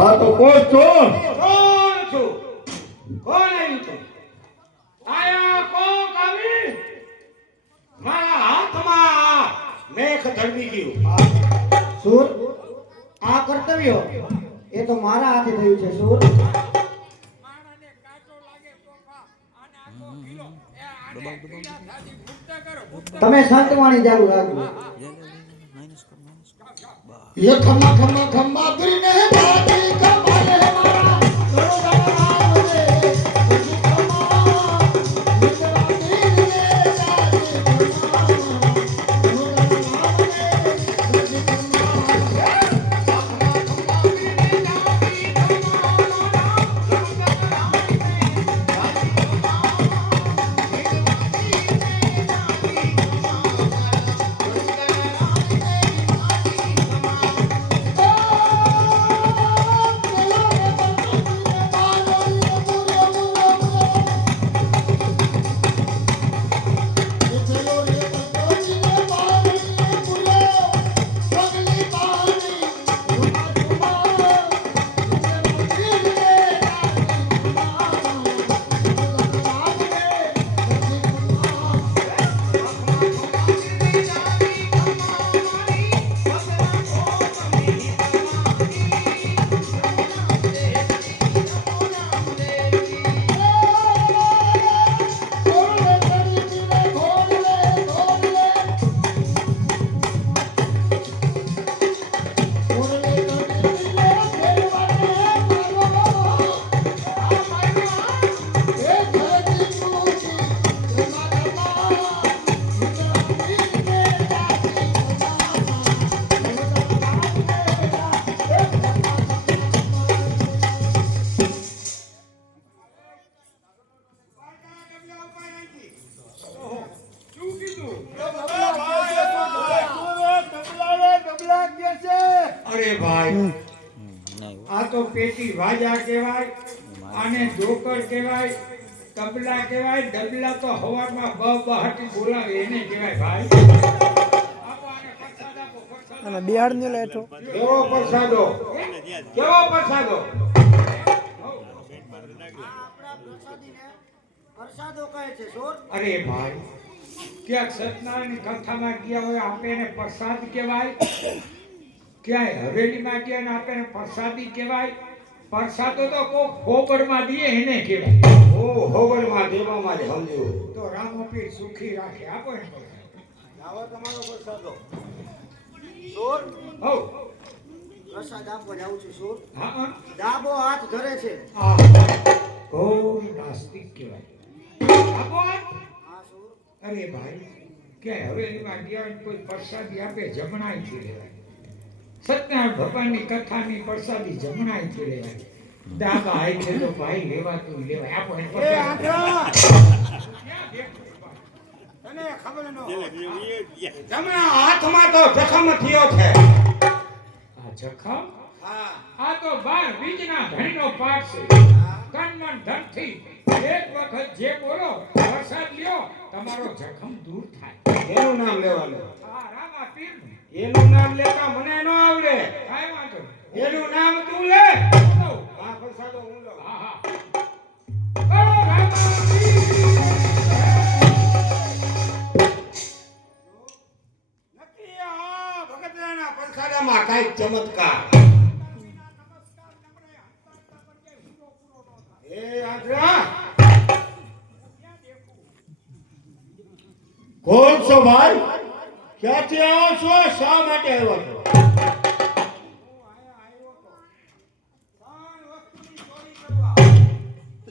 હા તો કોણ છો કોણ છું. કોણ આવ્યું છું આયા કોક આવી મારા હાથમાં મેઘ ધરમી ગયું. સુર? આ કર્તવ્ય એ તો મારા હાથે થયું છે સુર. તમે સંતવાણી ચાલુ રાખજો. માઇનસ કર માઇનસ કર એ ખમ્મા ખમ્મા આ તો પેટી વાજા કહેવાય આને જોકર કહેવાય તબલા કહેવાય ડબલા તો હવામાં બ બહાટી બોલાવે એને કહેવાય ભાઈ. અને બિહાર ને લેઠો કેવો પ્રસાદો? કેવો પ્રસાદો? અરે ભાઈ ક્યાંક સત્યનારાયણ કથામાં ગયા હોય આપે એને પ્રસાદ કહેવાય. ક્યાંય હવેલીમાં ગયા ને આપે પ્રસાદી કહેવાય. પ્રસાદો તો કોક ફોબરમાં દે એને કહેવાય. ઓ હોવરમાં દેવામાં જ સમજ્યું. તો રામોપીર સુખી રાખે આપો ને. આવો તમારો પ્રસાદો. સોર? હો પ્રસાદ આપવા જાઉં છું સોર. હા હા. ડાબો હાથ ધરે છે. હા. ઘોર નાસ્તિક કહેવાય? આપો. હા સોર. અરે ભાઈ ક્યાંય હવેલીમાં ગયા કોઈ પ્રસાદી આપે જમણાઈથી લેવાય સત્યનારાયણ ભગવાનની કથાની પ્રસાદી જમણાઈથી લેવાય ડાબા હાથે તો ભાઈ લેવાતું લેવાય. આપો જમણા હાથમાં તો જખમ થયો છે. આ જખમ? આ તો બાર બીજના ધણીનો પાઠ છે. તન મન ધનથી એક વખત જે બોલો વરસાદ લ્યો તમારો જખમ દૂર થાય. એનું નામ લેવાનું. આ રામા પીરનું. એનું નામ લેતા મને ન આવડે. કાઈ વાંધો એનું નામ તું લે. આ પ્રસાદો હું લઉં. હા, હા. ચમત્કાર. એ આંધળા કોણ છો ભાઈ? ક્યાંથી આવો છો? શા માટે આવ્યો છો?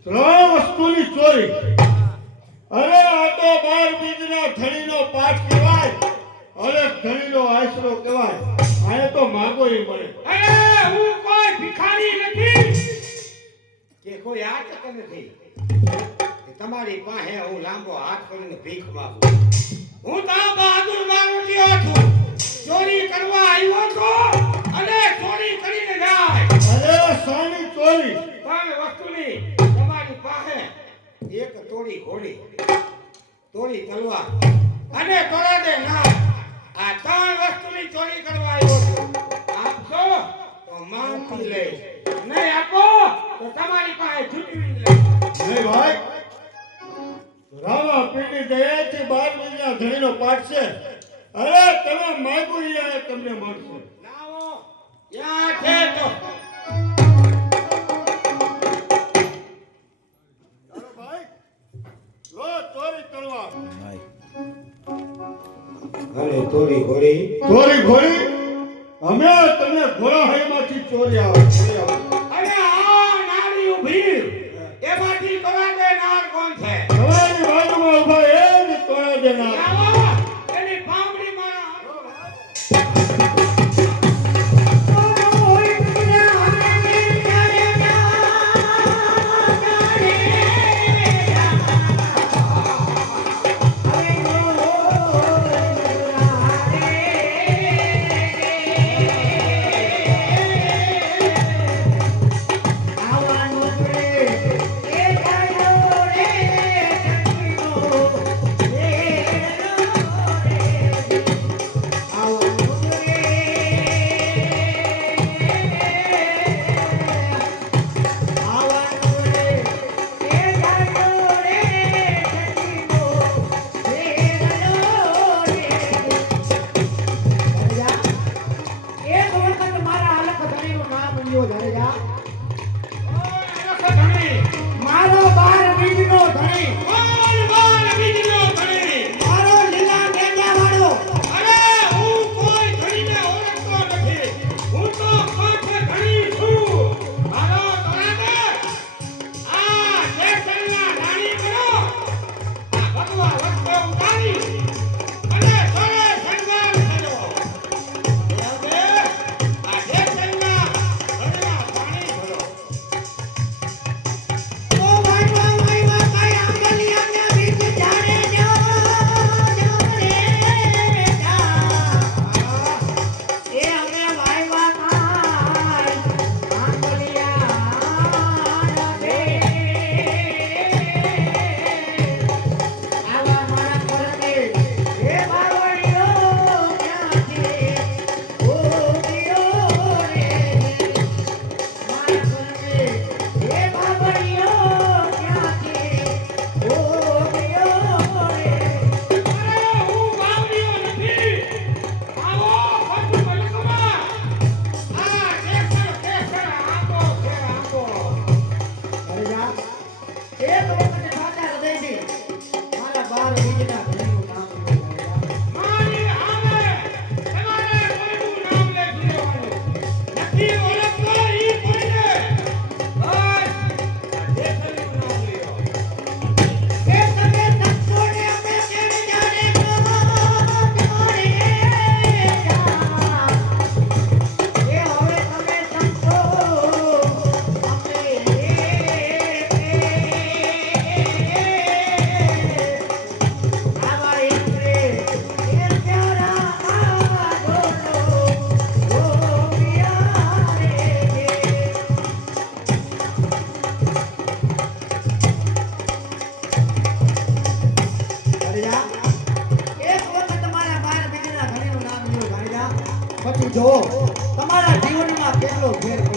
ત્રણ વસ્તુની ચોરી અરે આ તો બાર બીજના ધણીનો પાઠ કહેવાય. અરે ધણીનો આશરો કહેવાય. આને તો માગો ય મળે. અરે હું કોઈ ભિખારી નથી. કે કોઈ આ તક નથી. કે તમારી પાસે હું લાંબો હાથ કરીને ભીખ માંગુ હું તા બહાદુર બારોટીયો છું ચોરી કરવા આવ્યો છો અને ચોરી કરીને જાય. અરે સોની ચોરી. પણ વસ્તુની તમારી પાસે એક તોડી ઘોડી તોડી તલવાર અને તોરાદે ના આ ત્રણ વસ્તુની ચોરી કરવા આવ્યો છું. આપશો તો માનથી લે. નહીં આપો તો તમારી પાસે છૂટવી લે. નહીં ભાઈ. રામા પીટી ગયા છે બાર મહિના ધણીનો પાઠ છે. અરે તમે માગું અહીંયા તમને મળશો. યા છે ચોરી આવે જો તમારા જીવનમાં કેટલો ફેર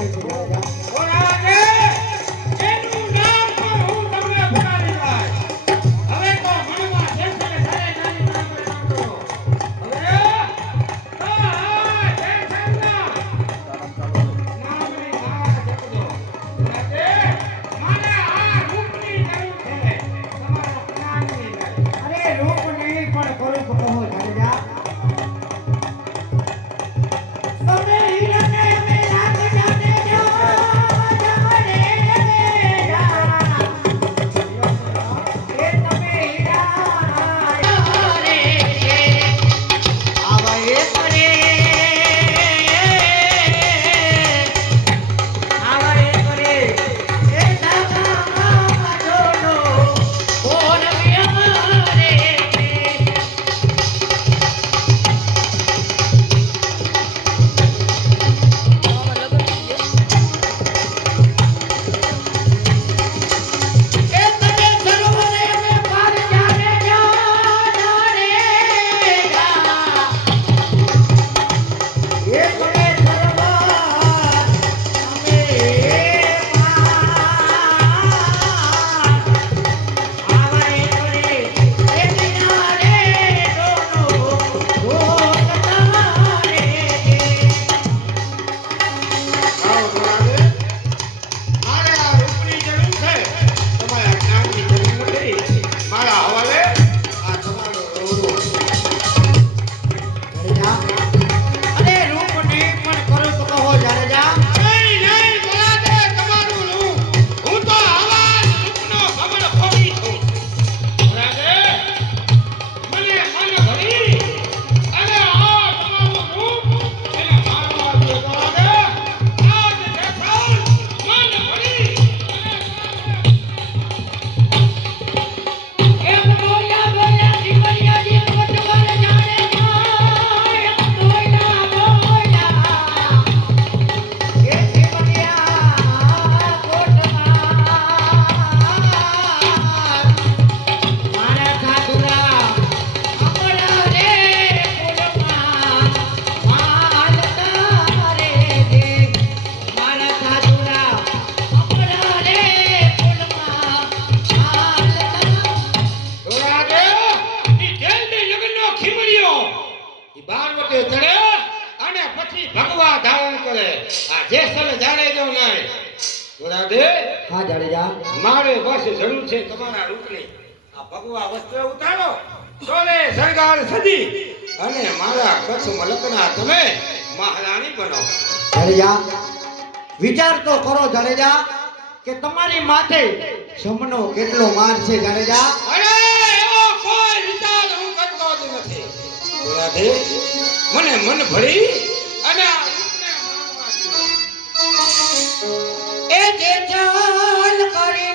મારા કચ્છ મલકના તમે મહારાણી બનો. જડેજા વિચાર તો કરો જડેજા કે તમારી માથે સમનો કેટલો માર છે જડેજા? અરે એવો કોઈ વિચાર હું કરતો જ નથી. મને મન ભરી અને. એ જે ચાલ કરીને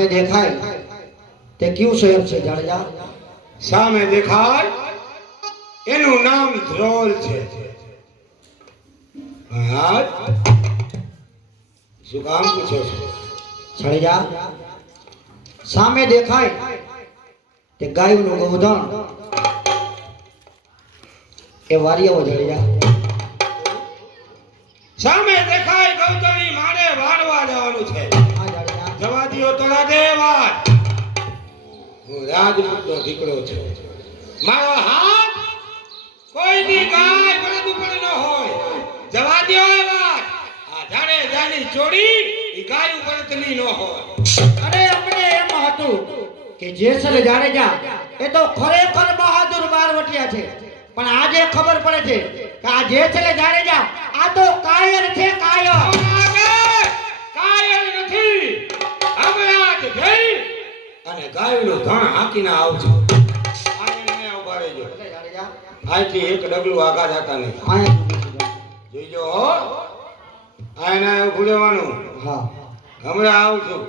સામે દેખાય તે કયું શહેર છે જાડેજા સામે દેખાય એનું નામ ધ્રોલ છે હા શું કામ પૂછો છો જાડેજા સામે દેખાય તે ગાયનું ગોધણ એ વારિયાઓ જાડેજા સામે દેખાય ગૌતમી મારે વાળવા જવાનું છે હા જાડેજા જવા તો રાગે વાત. હું રાજપૂતનો દીકરો છું. મારો હાથ કોઈની ગાય પરત ઉપર ન હોય. જવા વાત. આ જાણે જાની ચોરી ઈ ગાય બળદની ન હોય. અરે આપણે એમ હતું કે જેસલ જાડેજા એ તો ખરેખર બહાદુર બારવટિયા છે. પણ આજે ખબર પડે છે કે આ જેસલ જાડેજા આ તો કાયર છે કાયર. કાયર નથી. હમણાં જ જઈ અને ગાયનું ધણ હાકીને આવજો. આઈને ઊભા રહેજો આજથી એક ડગલું આગા જતા નહીં. જોઈજો હો. આયના ઉભું હા. હમણાં આવું છું